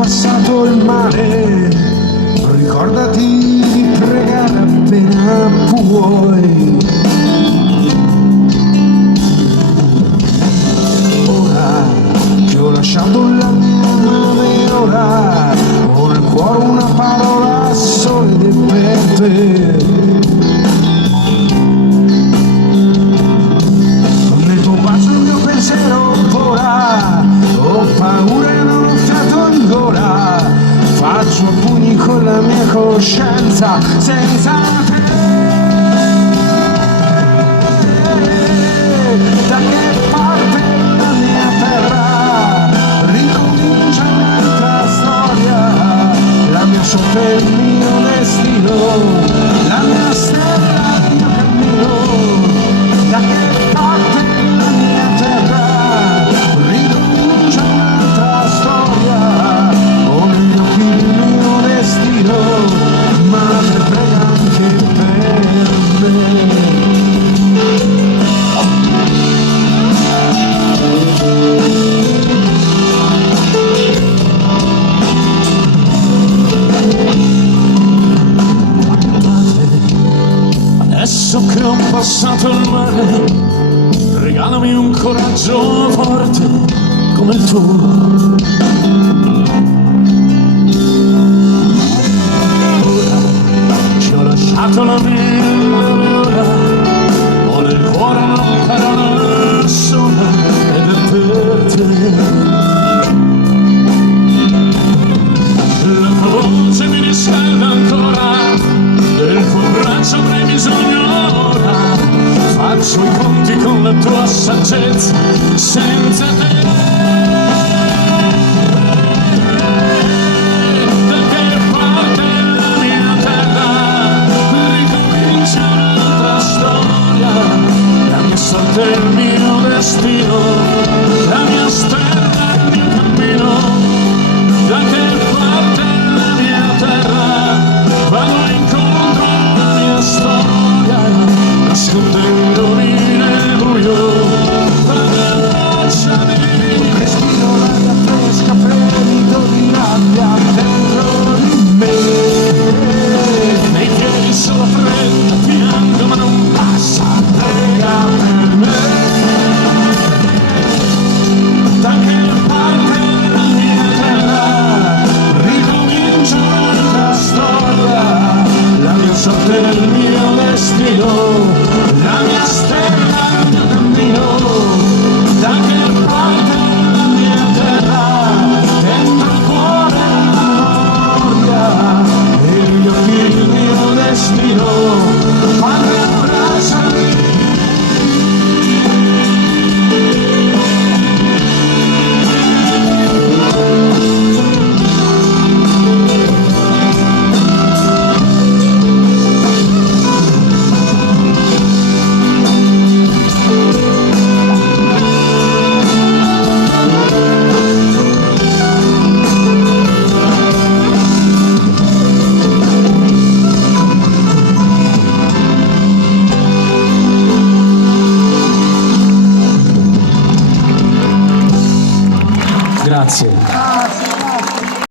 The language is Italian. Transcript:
passato il mare, ricordati di pregare appena puoi. Ora che ho lasciato la mia nave, ora ho nel cuore una parola solida per te. Nel tuo bacio il mio pensiero vola, ho paura e non ho fiato ancora, faccio a pugni con la mia coscienza senza te. Da che parte la mia terra ricomincia un'altra storia, la mia sorte è il mio destino, la mia stella il mio cammino. Da che parte la mia terra ricomincia un'altra storia, ho negli occhi il mio destino, madre prega anche per me. Adesso che ho passato il mare, regalami un coraggio forte come il tuo.